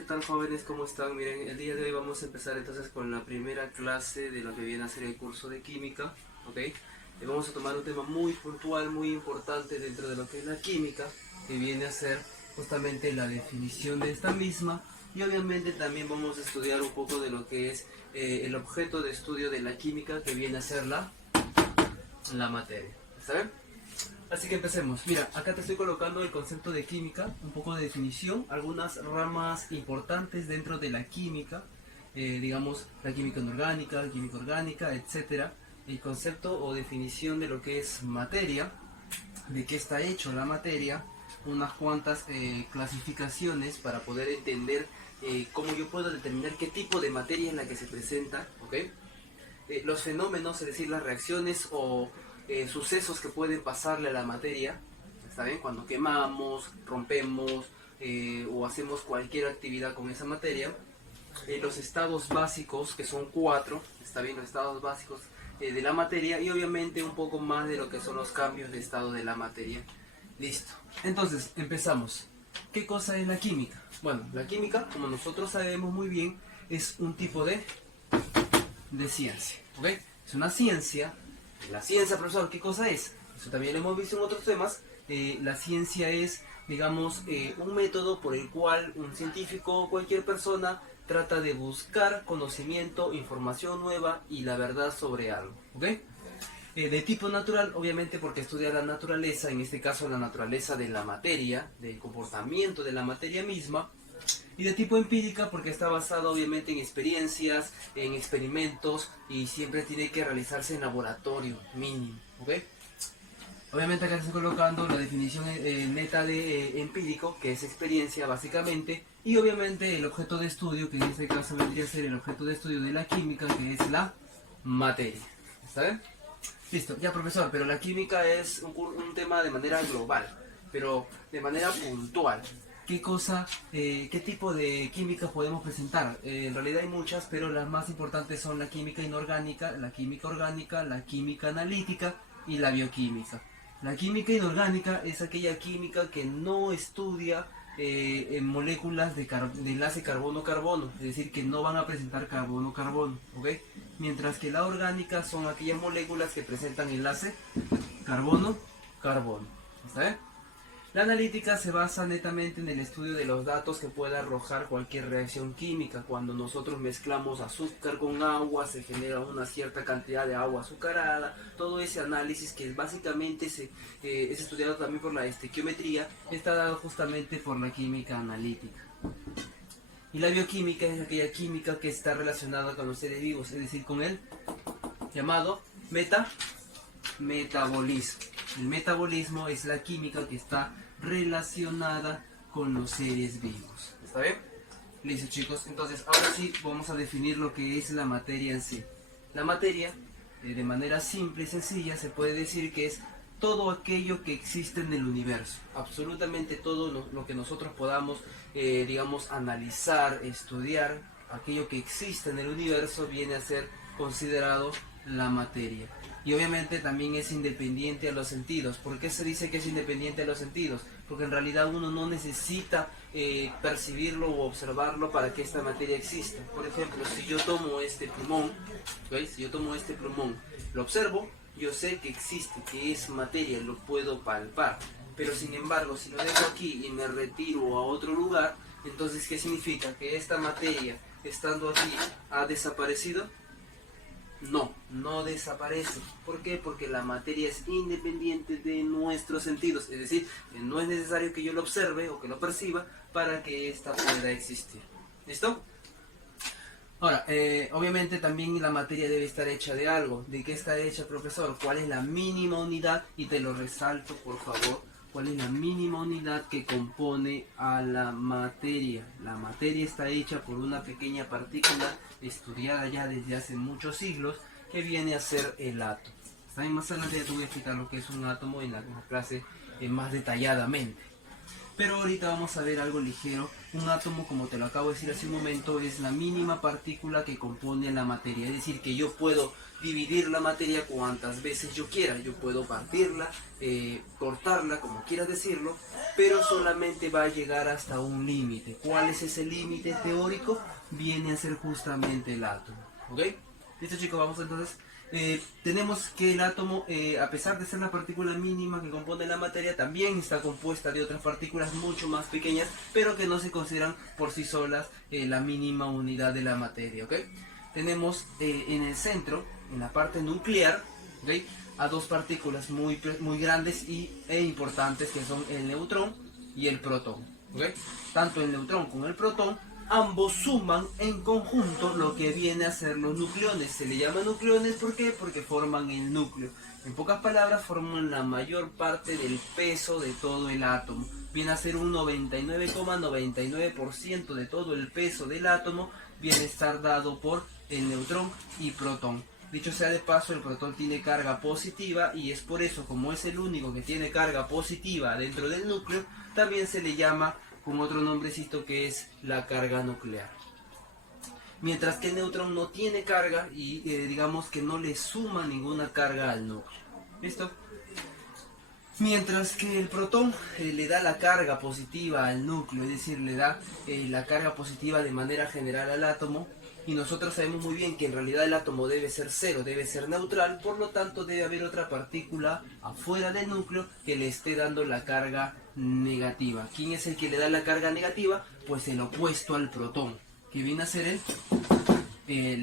¿qué tal jóvenes? ¿Cómo están? Miren, el día de hoy vamos a empezar entonces con la primera clase de lo que viene a ser el curso de química, ¿ok? Y vamos a tomar un tema muy puntual, muy importante dentro de lo que es la química, que viene a ser justamente la definición de esta misma, y obviamente también vamos a estudiar un poco de lo que es el objeto de estudio de la química, que viene a ser la materia, ¿está bien? Así que empecemos. Mira, acá te estoy colocando el concepto de química, un poco de definición, algunas ramas importantes dentro de la química, digamos la química orgánica, etcétera. El concepto o definición de lo que es materia, de qué está hecho la materia, unas cuantas clasificaciones para poder entender cómo yo puedo determinar qué tipo de materia es la que se presenta, ¿ok? Los fenómenos, es decir, las reacciones o sucesos que pueden pasarle a la materia, ¿está bien? Cuando quemamos, rompemos o hacemos cualquier actividad con esa materia. Los estados básicos, que son 4, ¿está bien? Los estados básicos de la materia, y obviamente un poco más de lo que son los cambios de estado de la materia. Listo. Entonces, empezamos. ¿Qué cosa es la química? Bueno, la química, como nosotros sabemos muy bien, es un tipo de ciencia, ¿ok? Es una ciencia. La ciencia, profesor, ¿qué cosa es? Eso también lo hemos visto en otros temas. La ciencia es, digamos, un método por el cual un científico o cualquier persona trata de buscar conocimiento, información nueva y la verdad sobre algo, ¿ok? De tipo natural, obviamente, porque estudia la naturaleza, en este caso la naturaleza de la materia, del comportamiento de la materia misma. Y de tipo empírica, porque está basado obviamente en experiencias, en experimentos, y siempre tiene que realizarse en laboratorio mínimo, ¿ok? Obviamente acá estoy colocando la definición neta de empírico, que es experiencia básicamente, y obviamente el objeto de estudio, que en este caso vendría a ser el objeto de estudio de la química, que es la materia. ¿Está bien? Listo, ya profesor, pero la química es un tema de manera global, pero de manera puntual. ¿Qué cosa, qué tipo de química podemos presentar? En realidad hay muchas, pero las más importantes son la química inorgánica, la química orgánica, la química analítica y la bioquímica. La química inorgánica es aquella química que no estudia en moléculas de enlace carbono-carbono, es decir, que no van a presentar carbono-carbono, ¿ok? Mientras que la orgánica son aquellas moléculas que presentan enlace carbono-carbono, ¿está bien? La analítica se basa netamente en el estudio de los datos que pueda arrojar cualquier reacción química. Cuando nosotros mezclamos azúcar con agua, se genera una cierta cantidad de agua azucarada. Todo ese análisis, que básicamente es estudiado también por la estequiometría, está dado justamente por la química analítica. Y la bioquímica es aquella química que está relacionada con los seres vivos, es decir, con el llamado metabolismo. El metabolismo es la química que está relacionada con los seres vivos. ¿Está bien? Listo, chicos. Entonces, ahora sí vamos a definir lo que es la materia en sí. La materia, de manera simple y sencilla, se puede decir que es todo aquello que existe en el universo. Absolutamente todo lo que nosotros podamos, digamos, analizar, estudiar, aquello que existe en el universo viene a ser considerado la materia. Y obviamente también es independiente a los sentidos. ¿Por qué se dice que es independiente a los sentidos? Porque en realidad uno no necesita percibirlo o observarlo para que esta materia exista. Por ejemplo, si yo tomo este plumón, ¿veis? Si yo tomo este plumón, lo observo, yo sé que existe, que es materia, lo puedo palpar. Pero sin embargo, si lo dejo aquí y me retiro a otro lugar, entonces ¿qué significa? ¿Que esta materia, estando aquí, ha desaparecido? No, no desaparece. ¿Por qué? Porque la materia es independiente de nuestros sentidos. Es decir, que no es necesario que yo lo observe o que lo perciba para que ésta pueda existir. ¿Listo? Ahora, obviamente también la materia debe estar hecha de algo. ¿De qué está hecha, profesor? ¿Cuál es la mínima unidad? Y te lo resalto, por favor. ¿Cuál es la mínima unidad que compone a la materia? La materia está hecha por una pequeña partícula estudiada ya desde hace muchos siglos, que viene a ser el átomo. También más adelante ya te voy a explicar lo que es un átomo en la clase más detalladamente. Pero ahorita vamos a ver algo ligero. Un átomo, como te lo acabo de decir hace un momento, es la mínima partícula que compone la materia. Es decir, que yo puedo dividir la materia cuantas veces yo quiera. Yo puedo partirla, cortarla, como quieras decirlo, pero solamente va a llegar hasta un límite. ¿Cuál es ese límite teórico? Viene a ser justamente el átomo. ¿Ok? Listo, chicos, vamos entonces. Tenemos que el átomo, a pesar de ser la partícula mínima que compone la materia, también está compuesta de otras partículas mucho más pequeñas, pero que no se consideran por sí solas la mínima unidad de la materia. ¿Ok? Tenemos en el centro, en la parte nuclear, ¿ok?, a dos partículas muy grandes e importantes, que son el neutrón y el protón. ¿Ok? Tanto el neutrón como el protón, ambos suman en conjunto lo que viene a ser los nucleones. Se le llama nucleones, ¿por qué? Porque forman el núcleo. En pocas palabras, forman la mayor parte del peso de todo el átomo. Viene a ser un 99,99% de todo el peso del átomo, viene a estar dado por el neutrón y protón. Dicho sea de paso, el protón tiene carga positiva, y es por eso, como es el único que tiene carga positiva dentro del núcleo, también se le llama con otro nombrecito, que es la carga nuclear. Mientras que el neutrón no tiene carga y digamos que no le suma ninguna carga al núcleo. ¿Listo? Mientras que el protón le da la carga positiva al núcleo, es decir, le da la carga positiva de manera general al átomo, y nosotros sabemos muy bien que en realidad el átomo debe ser cero, debe ser neutral, por lo tanto debe haber otra partícula afuera del núcleo que le esté dando la carga negativa. ¿Quién es el que le da la carga negativa? Pues el opuesto al protón, que viene a ser el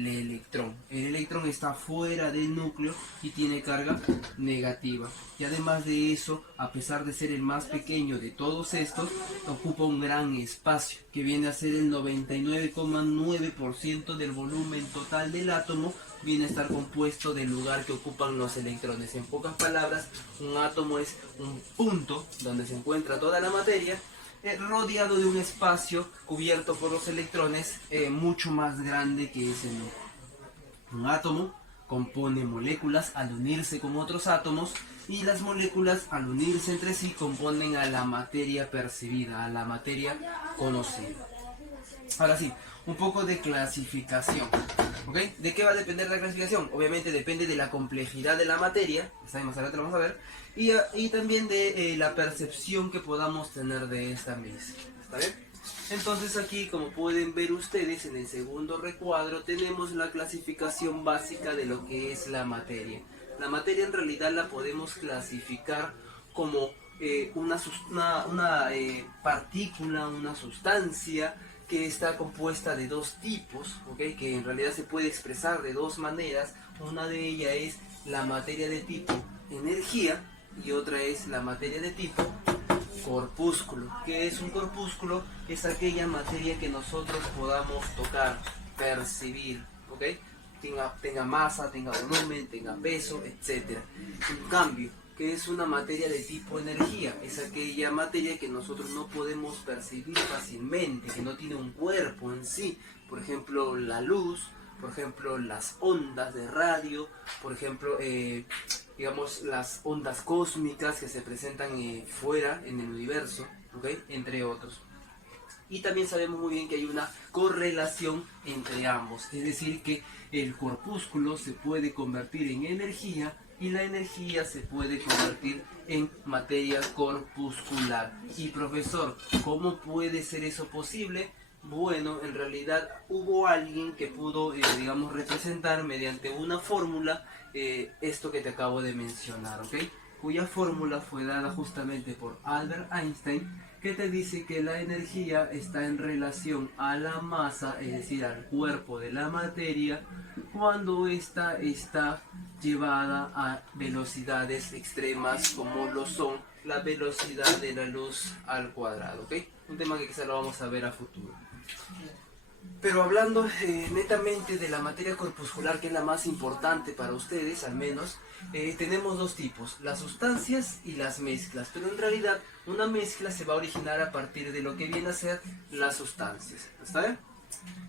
electrón. El electrón está fuera del núcleo y tiene carga negativa. Y además de eso, a pesar de ser el más pequeño de todos estos, ocupa un gran espacio, que viene a ser el 99,9% del volumen total del átomo. Viene a estar compuesto del lugar que ocupan los electrones. En pocas palabras, un átomo es un punto donde se encuentra toda la materia, rodeado de un espacio cubierto por los electrones mucho más grande que ese núcleo. Un átomo compone moléculas al unirse con otros átomos, y las moléculas al unirse entre sí componen a la materia percibida, a la materia conocida. Ahora sí, un poco de clasificación. ¿Ok? ¿De qué va a depender la clasificación? Obviamente depende de la complejidad de la materia, más adelante lo vamos a ver, y también de la percepción que podamos tener de esta misma. ¿Está bien? Entonces aquí, como pueden ver ustedes en el segundo recuadro, tenemos la clasificación básica de lo que es la materia. La materia en realidad la podemos clasificar como una partícula, una sustancia que está compuesta de dos tipos, ¿okay?, que en realidad se puede expresar de dos maneras. Una de ellas es la materia de tipo energía y otra es la materia de tipo corpúsculo. ¿Qué es un corpúsculo? Es aquella materia que nosotros podamos tocar, percibir, ¿ok? Tenga masa, tenga volumen, tenga peso, etc. En cambio, ¿qué es una materia de tipo energía? Es aquella materia que nosotros no podemos percibir fácilmente, que no tiene un cuerpo en sí. Por ejemplo, la luz, por ejemplo, las ondas de radio, por ejemplo, digamos, las ondas cósmicas que se presentan fuera en el universo, ¿okay?, entre otros. Y también sabemos muy bien que hay una correlación entre ambos, es decir, que el corpúsculo se puede convertir en energía y la energía se puede convertir en materia corpuscular. Y profesor, ¿cómo puede ser eso posible? Bueno, en realidad hubo alguien que pudo, digamos, representar mediante una fórmula esto que te acabo de mencionar, ¿ok? Cuya fórmula fue dada justamente por Albert Einstein, que te dice que la energía está en relación a la masa, es decir, al cuerpo de la materia, cuando ésta está llevada a velocidades extremas, como lo son la velocidad de la luz al cuadrado, ¿ok? Un tema que quizá lo vamos a ver a futuro. Pero hablando netamente de la materia corpuscular, que es la más importante para ustedes, al menos, tenemos dos tipos, las sustancias y las mezclas. Pero en realidad, una mezcla se va a originar a partir de lo que viene a ser las sustancias. ¿Está bien?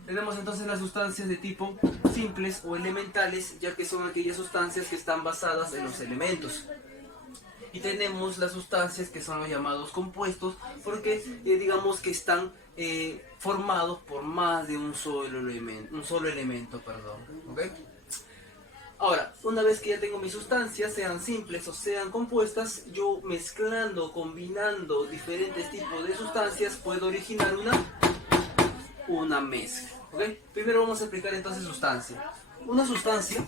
Tenemos entonces las sustancias de tipo simples o elementales, ya que son aquellas sustancias que están basadas en los elementos. Y tenemos las sustancias que son los llamados compuestos, porque digamos que están formados por más de un solo elemento, perdón, ¿ok? Ahora, una vez que ya tengo mis sustancias, sean simples o sean compuestas, yo mezclando, combinando diferentes tipos de sustancias, puedo originar una mezcla, ¿ok? Primero vamos a explicar entonces sustancia. Una sustancia,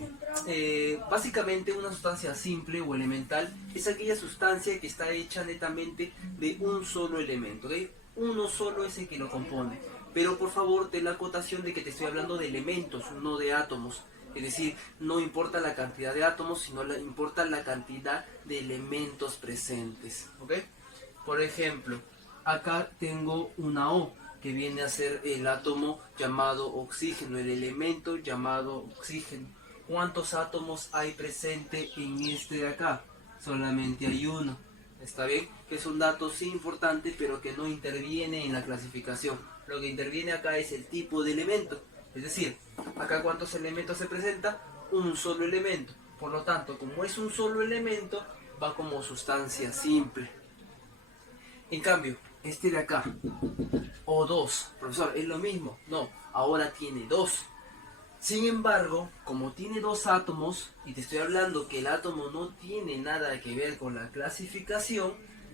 básicamente una sustancia simple o elemental, es aquella sustancia que está hecha netamente de un solo elemento, ¿ok? Uno solo es el que lo compone. Pero por favor, ten la acotación de que te estoy hablando de elementos, no de átomos. Es decir, no importa la cantidad de átomos, sino importa la cantidad de elementos presentes, ¿ok? Por ejemplo, acá tengo una O, que viene a ser el átomo llamado oxígeno, el elemento llamado oxígeno. ¿Cuántos átomos hay presente en este de acá? Solamente hay uno. ¿Está bien? Que es un dato sí importante, pero que no interviene en la clasificación. Lo que interviene acá es el tipo de elemento. Es decir, acá ¿cuántos elementos se presenta? Un solo elemento. Por lo tanto, como es un solo elemento, va como sustancia simple. En cambio, este de acá, O2, profesor, ¿es lo mismo? No, ahora tiene dos. Sin embargo, como tiene dos átomos, y te estoy hablando que el átomo no tiene nada que ver con la clasificación,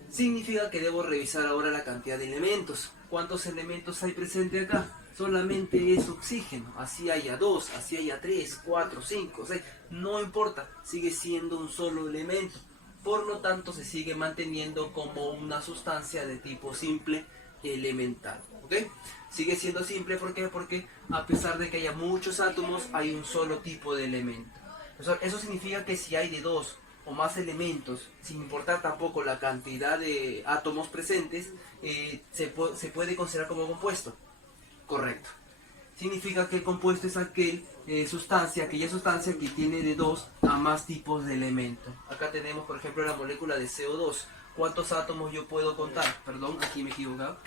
significa que debo revisar ahora la cantidad de elementos. ¿Cuántos elementos hay presente acá? Solamente es oxígeno, así haya 2, así haya 3, 4, 5, 6, no importa, sigue siendo un solo elemento. Por lo tanto, se sigue manteniendo como una sustancia de tipo simple elemental, ¿ok? Sigue siendo simple, ¿por qué? Porque a pesar de que haya muchos átomos, hay un solo tipo de elemento. Eso significa que si hay de dos o más elementos, sin importar tampoco la cantidad de átomos presentes, se puede considerar como compuesto. Correcto. Significa que el compuesto es aquella sustancia que tiene de dos a más tipos de elementos. Acá tenemos, por ejemplo, la molécula de CO2. ¿Cuántos átomos yo puedo contar? Perdón, aquí me he equivocado.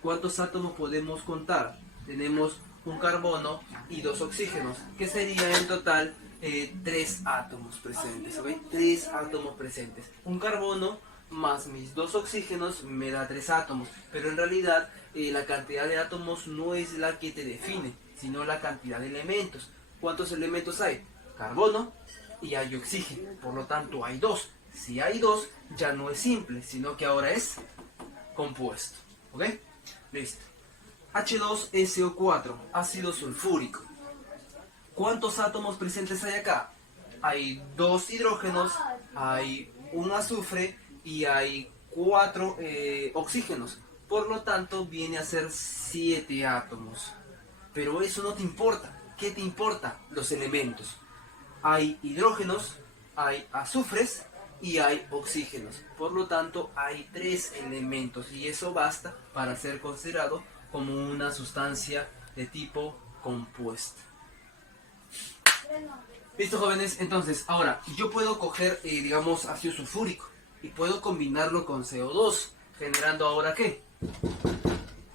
¿Cuántos átomos podemos contar? Tenemos un carbono y dos oxígenos, que sería en total 3 átomos presentes, ¿ok? 3 átomos presentes. Un carbono más mis dos oxígenos me da 3 átomos, pero en realidad la cantidad de átomos no es la que te define, sino la cantidad de elementos. ¿Cuántos elementos hay? Carbono y hay oxígeno, por lo tanto hay 2. Si hay 2, ya no es simple, sino que ahora es compuesto, ¿ok? Listo. H2SO4, ácido sulfúrico. ¿Cuántos átomos presentes hay acá? Hay 2 hidrógenos, hay un azufre y hay 4 oxígenos. Por lo tanto, viene a ser 7 átomos. Pero eso no te importa. ¿Qué te importa? Los elementos. Hay hidrógenos, hay azufres y hay oxígenos. Por lo tanto, hay 3 elementos. Y eso basta para ser considerado como una sustancia de tipo compuesto. Listo, jóvenes. Entonces, ahora, yo puedo coger, digamos, ácido sulfúrico y puedo combinarlo con CO2, generando ahora ¿qué?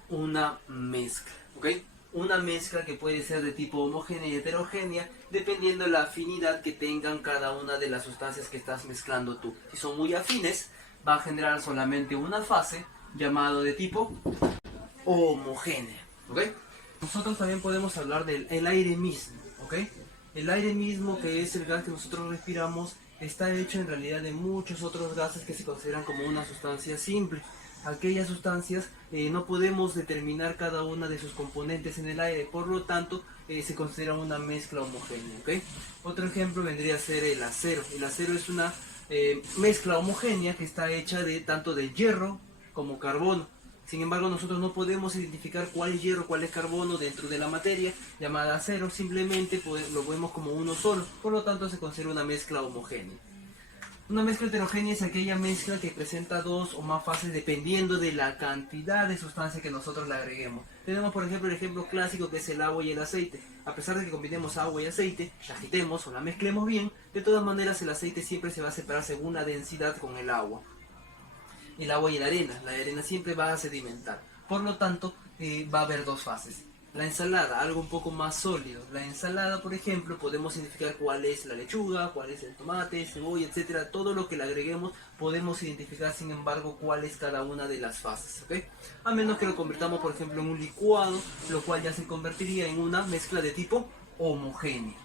Una mezcla, ¿ok? Una mezcla que puede ser de tipo homogénea y heterogénea, dependiendo de la afinidad que tengan cada una de las sustancias que estás mezclando tú. Si son muy afines, va a generar solamente una fase, llamado de tipo homogénea, ¿ok? Nosotros también podemos hablar del aire mismo, ¿ok? El aire mismo, que es el gas que nosotros respiramos, está hecho en realidad de muchos otros gases que se consideran como una sustancia simple. Aquellas sustancias no podemos determinar cada una de sus componentes en el aire, por lo tanto se considera una mezcla homogénea, ¿ok? Otro ejemplo vendría a ser el acero. El acero es una mezcla homogénea que está hecha de tanto de hierro como carbono. Sin embargo, nosotros no podemos identificar cuál es hierro, cuál es carbono dentro de la materia llamada acero, simplemente lo vemos como uno solo, por lo tanto se considera una mezcla homogénea. Una mezcla heterogénea es aquella mezcla que presenta 2 o más fases dependiendo de la cantidad de sustancia que nosotros le agreguemos. Tenemos por ejemplo el ejemplo clásico que es el agua y el aceite. A pesar de que combinemos agua y aceite, la agitemos o la mezclemos bien, de todas maneras el aceite siempre se va a separar según la densidad con el agua y la arena siempre va a sedimentar. Por lo tanto, va a haber 2 fases. La ensalada, algo un poco más sólido. La ensalada, por ejemplo, podemos identificar cuál es la lechuga, cuál es el tomate, cebolla, etcétera. Todo lo que le agreguemos podemos identificar, sin embargo, cuál es cada una de las fases, ¿ok? A menos que lo convirtamos, por ejemplo, en un licuado, lo cual ya se convertiría en una mezcla de tipo homogéneo.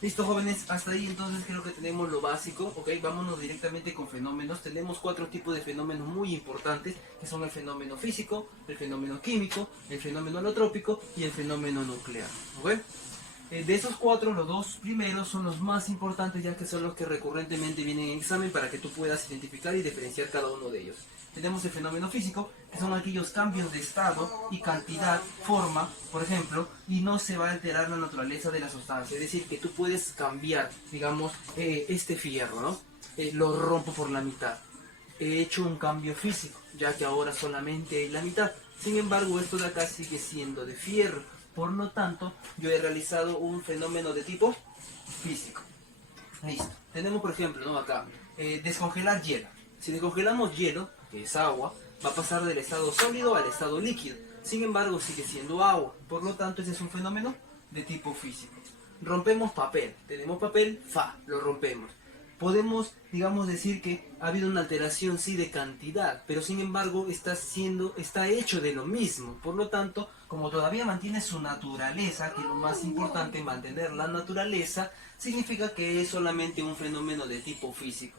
Listo, jóvenes, hasta ahí entonces creo que tenemos lo básico, ¿ok? Vámonos directamente con fenómenos. Tenemos 4 tipos de fenómenos muy importantes, que son el fenómeno físico, el fenómeno químico, el fenómeno alotrópico y el fenómeno nuclear, ¿ok? De esos 4, los 2 primeros son los más importantes, ya que son los que recurrentemente vienen en examen para que tú puedas identificar y diferenciar cada uno de ellos. Tenemos el fenómeno físico, que son aquellos cambios de estado y cantidad, forma, por ejemplo, y no se va a alterar la naturaleza de la sustancia. Es decir, que tú puedes cambiar, digamos, este fierro, ¿no? Lo rompo por la mitad. He hecho un cambio físico, ya que ahora solamente hay la mitad. Sin embargo, esto de acá sigue siendo de fierro. Por lo tanto, yo he realizado un fenómeno de tipo físico. Listo. Tenemos, por ejemplo, ¿no? Acá, descongelar hielo. Si descongelamos hielo, que es agua, va a pasar del estado sólido al estado líquido. Sin embargo, sigue siendo agua. Por lo tanto, ese es un fenómeno de tipo físico. Rompemos papel. Tenemos papel, lo rompemos. Podemos, digamos, decir que ha habido una alteración, sí, de cantidad, pero sin embargo está hecho de lo mismo. Por lo tanto, como todavía mantiene su naturaleza, que lo más importante, mantener la naturaleza, significa que es solamente un fenómeno de tipo físico.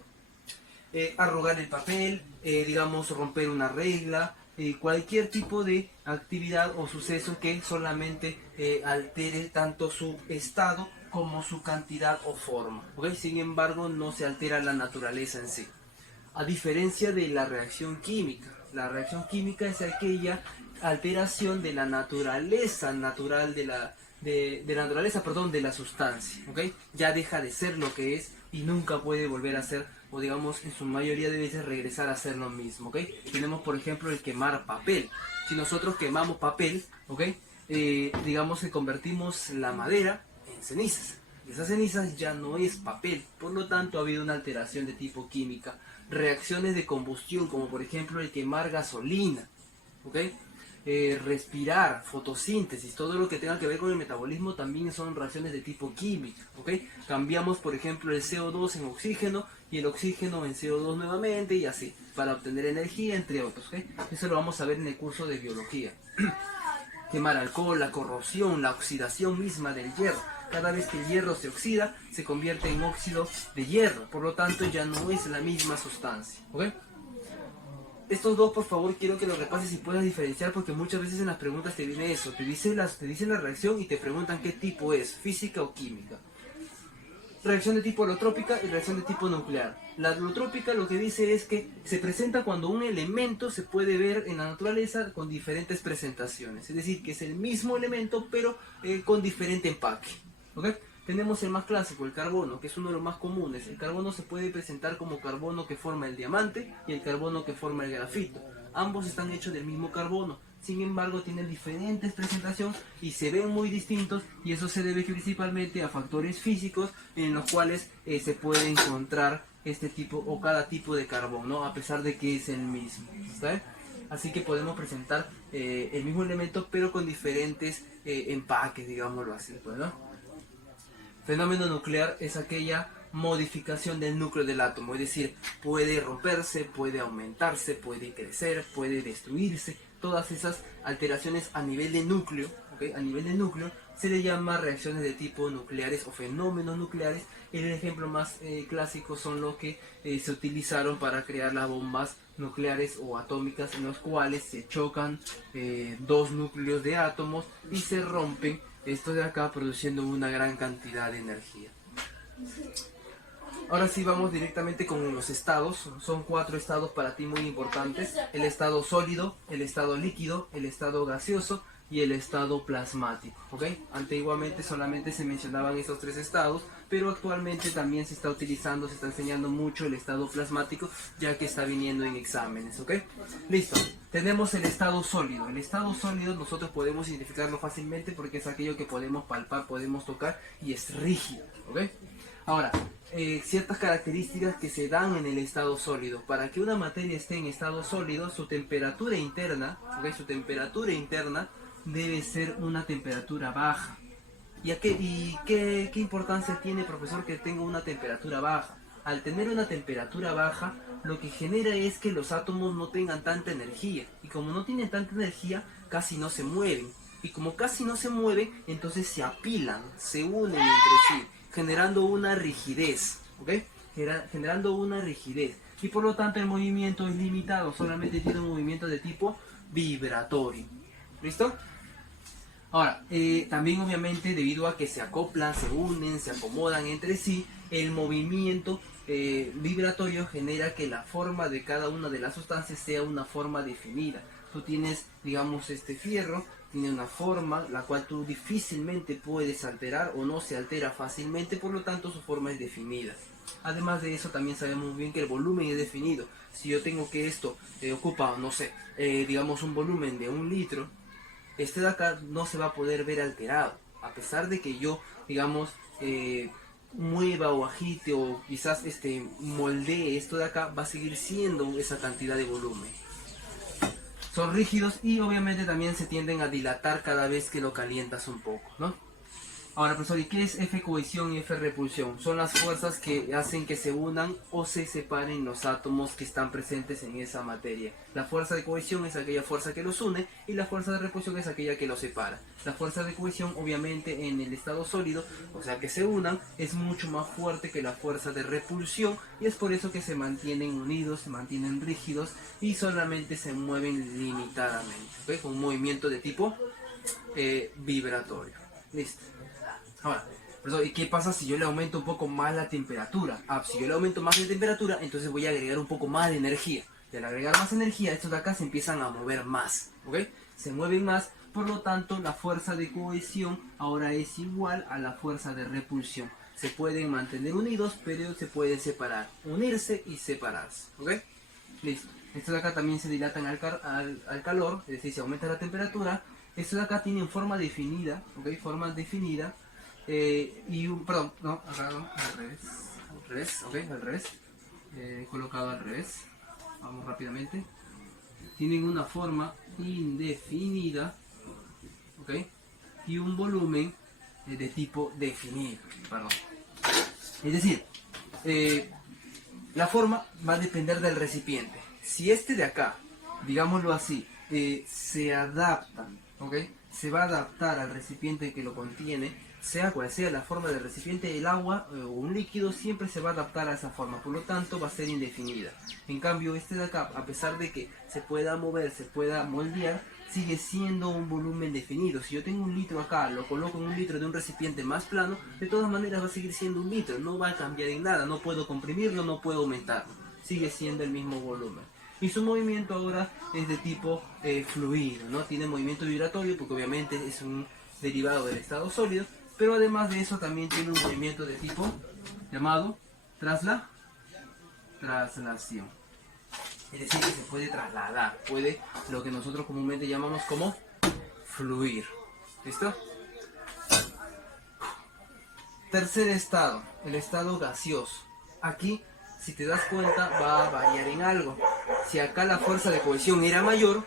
Arrugar el papel, digamos, romper una regla, cualquier tipo de actividad o suceso que solamente altere tanto su estado como su cantidad o forma, ¿okay? Sin embargo, no se altera la naturaleza en sí. A diferencia de la reacción química es aquella alteración de la naturaleza natural de la sustancia, ¿okay? Ya deja de ser lo que es y nunca puede volver a ser, o digamos, en su mayoría de veces regresar a ser lo mismo, ¿okay? Tenemos, por ejemplo, el quemar papel. Si nosotros quemamos papel, ¿okay? Digamos que convertimos la madera en cenizas. Y esas cenizas ya no es papel, por lo tanto ha habido una alteración de tipo química. Reacciones de combustión, como por ejemplo el quemar gasolina, ¿okay? Respirar, fotosíntesis, todo lo que tenga que ver con el metabolismo también son reacciones de tipo químico, ¿ok? Cambiamos, por ejemplo, el CO2 en oxígeno y el oxígeno en CO2 nuevamente y así, para obtener energía, entre otros, ¿ok? Eso lo vamos a ver en el curso de biología. Quemar alcohol, la corrosión, la oxidación misma del hierro. Cada vez que el hierro se oxida, se convierte en óxido de hierro, por lo tanto ya no es la misma sustancia, ¿ok? Estos dos, por favor, quiero que los repases y puedas diferenciar, porque muchas veces en las preguntas te viene eso, te dicen la reacción y te preguntan qué tipo es, física o química. Reacción de tipo alotrópica y reacción de tipo nuclear. La alotrópica lo que dice es que se presenta cuando un elemento se puede ver en la naturaleza con diferentes presentaciones, es decir, que es el mismo elemento pero con diferente empaque, ¿ok? Tenemos el más clásico, el carbono, que es uno de los más comunes. El carbono se puede presentar como carbono que forma el diamante y el carbono que forma el grafito. Ambos están hechos del mismo carbono, sin embargo tienen diferentes presentaciones y se ven muy distintos, y eso se debe principalmente a factores físicos en los cuales se puede encontrar este tipo o cada tipo de carbono, a pesar de que es el mismo, ¿sabes? Así que podemos presentar el mismo elemento pero con diferentes empaques, digámoslo así, pues, ¿no? Fenómeno nuclear es aquella modificación del núcleo del átomo, es decir, puede romperse, puede aumentarse, puede crecer, puede destruirse. Todas esas alteraciones a nivel de núcleo, ¿okay? A nivel de núcleo se le llama reacciones de tipo nucleares o fenómenos nucleares. El ejemplo más clásico son los que se utilizaron para crear las bombas nucleares o atómicas, en los cuales se chocan dos núcleos de átomos y se rompen esto de acá, produciendo una gran cantidad de energía. Ahora sí vamos directamente con los estados. Son 4 estados para ti muy importantes: el estado sólido, el estado líquido, el estado gaseoso y el estado plasmático, ¿ok? Antiguamente solamente se mencionaban estos 3 estados, pero actualmente también se está utilizando, se está enseñando mucho el estado plasmático, ya que está viniendo en exámenes, ¿ok? Listo, tenemos el estado sólido. El estado sólido nosotros podemos identificarlo fácilmente porque es aquello que podemos palpar, podemos tocar y es rígido, ¿ok? Ahora, ciertas características que se dan en el estado sólido. Para que una materia esté en estado sólido, su temperatura interna, ¿okay? Su temperatura interna debe ser una temperatura baja. ¿Y qué importancia tiene, profesor, que tenga una temperatura baja? Al tener una temperatura baja, lo que genera es que los átomos no tengan tanta energía. Y como no tienen tanta energía, casi no se mueven. Y como casi no se mueven, entonces se apilan, se unen entre sí, generando una rigidez. ¿Ok? Generando una rigidez. Y por lo tanto el movimiento es limitado, solamente tiene un movimiento de tipo vibratorio. ¿Listo? Ahora, también obviamente debido a que se acoplan, se unen, se acomodan entre sí, el movimiento vibratorio genera que la forma de cada una de las sustancias sea una forma definida. Tú tienes, digamos, este fierro, tiene una forma la cual tú difícilmente puedes alterar o no se altera fácilmente, por lo tanto su forma es definida. Además de eso también sabemos muy bien que el volumen es definido. Si yo tengo que esto ocupa, no sé, digamos un volumen de 1 litro, este de acá no se va a poder ver alterado, a pesar de que yo, digamos, mueva o agite o quizás moldee esto de acá, va a seguir siendo esa cantidad de volumen. Son rígidos y obviamente también se tienden a dilatar cada vez que lo calientas un poco, ¿no? Ahora, profesor, ¿y qué es F cohesión y F repulsión? Son las fuerzas que hacen que se unan o se separen los átomos que están presentes en esa materia. La fuerza de cohesión es aquella fuerza que los une y la fuerza de repulsión es aquella que los separa. La fuerza de cohesión, obviamente, en el estado sólido, o sea que se unan, es mucho más fuerte que la fuerza de repulsión y es por eso que se mantienen unidos, se mantienen rígidos y solamente se mueven limitadamente, ¿okay? Con un movimiento de tipo vibratorio. Listo. Ahora, ¿y qué pasa si yo le aumento un poco más la temperatura? Si yo le aumento más la temperatura, entonces voy a agregar un poco más de energía. Y al agregar más energía, estos de acá se empiezan a mover más, ¿ok? Se mueven más, por lo tanto, la fuerza de cohesión ahora es igual a la fuerza de repulsión. Se pueden mantener unidos, pero se pueden separar. Unirse y separarse, ¿ok? Listo. Estos de acá también se dilatan al calor, es decir, se aumenta la temperatura. Estos de acá tienen forma definida, ¿ok? Forma definida. Perdón, no, acá no, al revés, ok, al revés, colocado al revés, vamos rápidamente, tienen una forma indefinida, ok, y un volumen de tipo definido, perdón, es decir, la forma va a depender del recipiente. Si este de acá, digámoslo así, se adapta, ok, se va a adaptar al recipiente que lo contiene, sea cual sea la forma del recipiente, el agua o un líquido siempre se va a adaptar a esa forma, por lo tanto va a ser indefinida. En cambio este de acá, a pesar de que se pueda mover, se pueda moldear, sigue siendo un volumen definido. Si yo tengo 1 litro acá, lo coloco en 1 litro de un recipiente más plano, de todas maneras va a seguir siendo 1 litro, no va a cambiar en nada, no puedo comprimirlo, no puedo aumentarlo, sigue siendo el mismo volumen. Y su movimiento ahora es de tipo fluido, ¿no? Tiene movimiento vibratorio porque obviamente es un derivado del estado sólido, pero además de eso también tiene un movimiento de tipo llamado traslación. Es decir, que se puede trasladar, puede lo que nosotros comúnmente llamamos como fluir. ¿Listo? Tercer estado, el estado gaseoso. Aquí, si te das cuenta, va a variar en algo. Si acá la fuerza de cohesión era mayor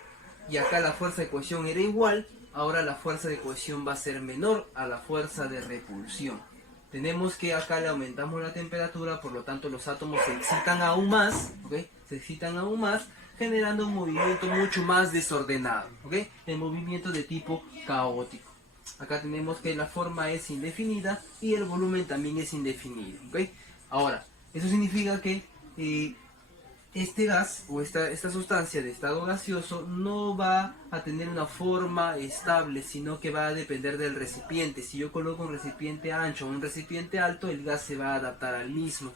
y acá la fuerza de cohesión era igual, ahora la fuerza de cohesión va a ser menor a la fuerza de repulsión. Tenemos que acá le aumentamos la temperatura, por lo tanto los átomos se excitan aún más, ¿ok? Se excitan aún más, generando un movimiento mucho más desordenado, ¿ok? El movimiento de tipo caótico. Acá tenemos que la forma es indefinida y el volumen también es indefinido, ¿ok? Ahora, eso significa que este gas o esta sustancia de estado gaseoso no va a tener una forma estable, sino que va a depender del recipiente. Si yo coloco un recipiente ancho o un recipiente alto, el gas se va a adaptar al mismo.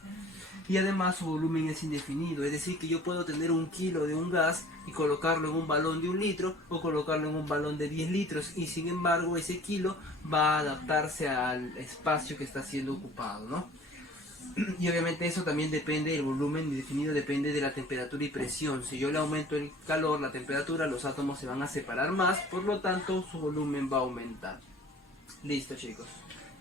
Y además su volumen es indefinido, es decir que yo puedo tener 1 kilo de un gas y colocarlo en un balón de 1 litro o colocarlo en un balón de 10 litros y sin embargo ese kilo va a adaptarse al espacio que está siendo ocupado, ¿no? Y obviamente eso también depende, el volumen definido depende de la temperatura y presión. Si yo le aumento el calor, la temperatura, los átomos se van a separar más, por lo tanto su volumen va a aumentar. Listo, chicos.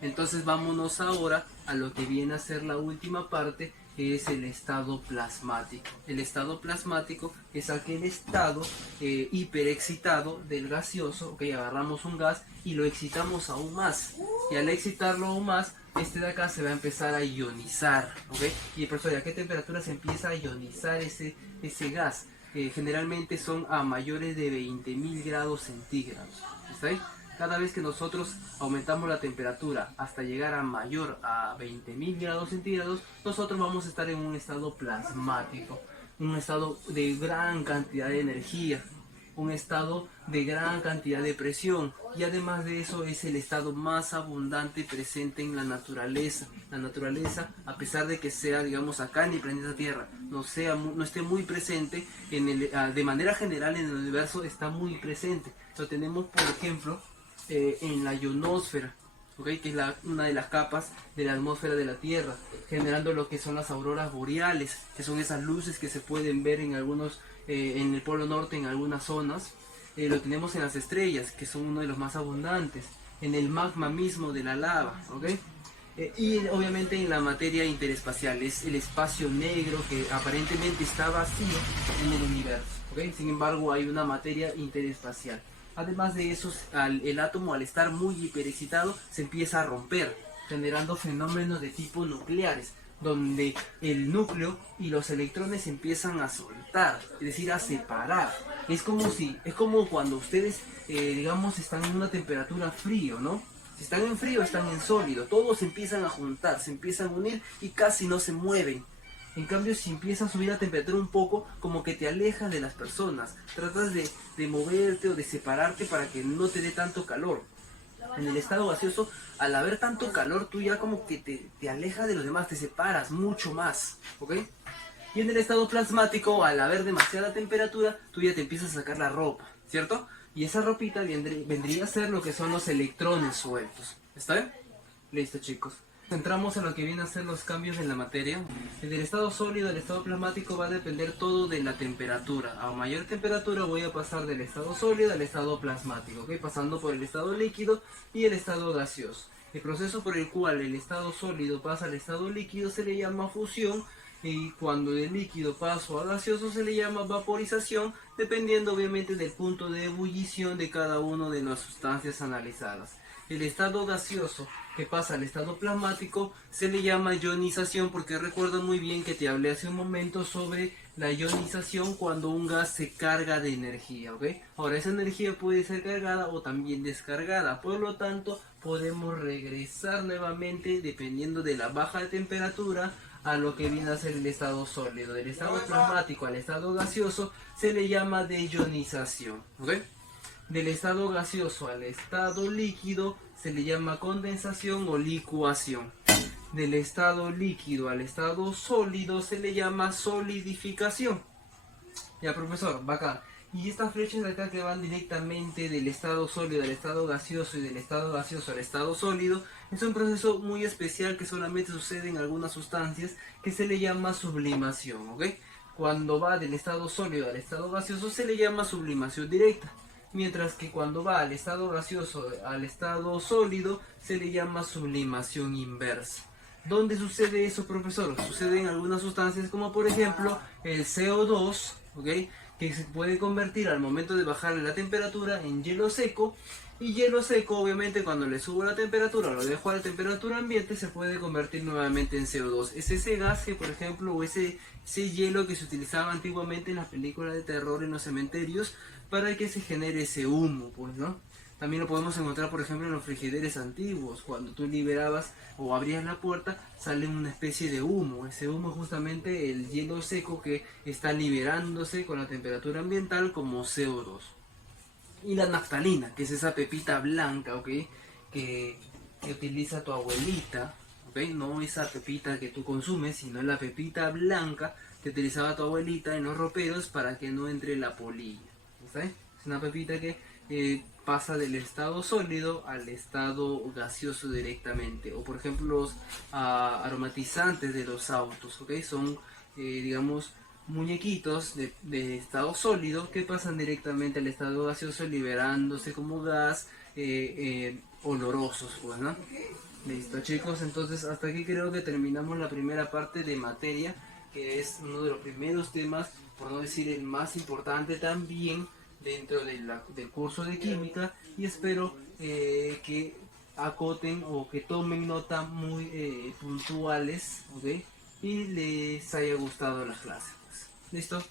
Entonces vámonos ahora a lo que viene a ser la última parte, es el estado plasmático. El estado plasmático es aquel estado hiperexcitado del gaseoso, ok, agarramos un gas y lo excitamos aún más, y al excitarlo aún más, este de acá se va a empezar a ionizar, ok, y profesor, ¿a qué temperatura se empieza a ionizar ese gas? Generalmente son a mayores de 20.000 grados centígrados, ¿está ahí? Cada vez que nosotros aumentamos la temperatura hasta llegar a mayor a 20.000 grados centígrados, nosotros vamos a estar en un estado plasmático, un estado de gran cantidad de energía, un estado de gran cantidad de presión, y además de eso es el estado más abundante presente en la naturaleza. La naturaleza, a pesar de que sea, digamos, acá en el planeta Tierra, no esté muy presente, de manera general en el universo está muy presente. Lo tenemos, por ejemplo, en la ionosfera, ¿okay? Que es una de las capas de la atmósfera de la Tierra, generando lo que son las auroras boreales, que son esas luces que se pueden ver en en el polo norte, en algunas zonas. Lo tenemos en las estrellas, que son uno de los más abundantes, en el magma mismo de la lava, ¿okay? Y obviamente en la materia interespacial, es el espacio negro que aparentemente está vacío en el universo, ¿okay? Sin embargo hay una materia interespacial. Además de eso, el átomo, al estar muy hiperexcitado, se empieza a romper, generando fenómenos de tipo nucleares, donde el núcleo y los electrones se empiezan a soltar, es decir, a separar. Es como cuando ustedes, digamos, están en una temperatura frío, ¿no? Si están en frío, están en sólido, todos se empiezan a juntar, se empiezan a unir y casi no se mueven. En cambio, si empieza a subir la temperatura un poco, como que te alejas de las personas, tratas de moverte o de separarte para que no te dé tanto calor. En el estado gaseoso, al haber tanto calor, tú ya como que te alejas de los demás, te separas mucho más, ¿ok? Y en el estado plasmático, al haber demasiada temperatura, tú ya te empiezas a sacar la ropa, ¿cierto? Y esa ropita vendría a ser lo que son los electrones sueltos. ¿Está bien? Listo, chicos. Entramos en lo que viene a ser los cambios en la materia. Del estado sólido al estado plasmático va a depender todo de la temperatura. A mayor temperatura voy a pasar del estado sólido al estado plasmático, ¿okay? Pasando por el estado líquido y el estado gaseoso. El proceso por el cual el estado sólido pasa al estado líquido se le llama fusión, y cuando del líquido paso a gaseoso se le llama vaporización, dependiendo obviamente del punto de ebullición de cada una de las sustancias analizadas. El estado gaseoso que pasa al estado plasmático se le llama ionización, porque recuerdo muy bien que te hablé hace un momento sobre la ionización cuando un gas se carga de energía, ¿ok? Ahora, esa energía puede ser cargada o también descargada, por lo tanto podemos regresar nuevamente, dependiendo de la baja de temperatura, a lo que viene a ser el estado sólido. Del estado plasmático al estado gaseoso se le llama deionización, ¿ok? Del estado gaseoso al estado líquido se le llama condensación o licuación. Del estado líquido al estado sólido se le llama solidificación. Ya, profesor, bacán. Y estas flechas de acá que van directamente del estado sólido al estado gaseoso y del estado gaseoso al estado sólido, es un proceso muy especial que solamente sucede en algunas sustancias, que se le llama sublimación, ¿ok? Cuando va del estado sólido al estado gaseoso se le llama sublimación directa, mientras que cuando va al estado gaseoso al estado sólido se le llama sublimación inversa. ¿Dónde sucede eso, profesor? Sucede en algunas sustancias como por ejemplo el CO2, ¿ok? Que se puede convertir al momento de bajarle la temperatura en hielo seco, y hielo seco obviamente cuando le subo la temperatura, lo dejo a la temperatura ambiente, se puede convertir nuevamente en CO2. Es ese gas que, por ejemplo, o ese hielo que se utilizaba antiguamente en las películas de terror en los cementerios para que se genere ese humo, pues, ¿no? También lo podemos encontrar, por ejemplo, en los frigideres antiguos. Cuando tú liberabas o abrías la puerta, sale una especie de humo. Ese humo es justamente el hielo seco que está liberándose con la temperatura ambiental como CO2. Y la naftalina, que es esa pepita blanca, ¿ok? Que utiliza tu abuelita, ¿ok? No esa pepita que tú consumes, sino la pepita blanca que utilizaba tu abuelita en los roperos para que no entre la polilla. ¿Está bien? Es una pepita que pasa del estado sólido al estado gaseoso directamente. O por ejemplo los aromatizantes de los autos, ¿ok? Son, digamos, muñequitos de estado sólido que pasan directamente al estado gaseoso liberándose como gas olorosos, pues, ¿no? Listo chicos, entonces hasta aquí creo que terminamos la primera parte de materia, que es uno de los primeros temas, por no decir el más importante también dentro del curso de química, y espero que acoten o que tomen nota muy puntuales, ¿ok? Y les haya gustado la clase. Pues. ¿Listo?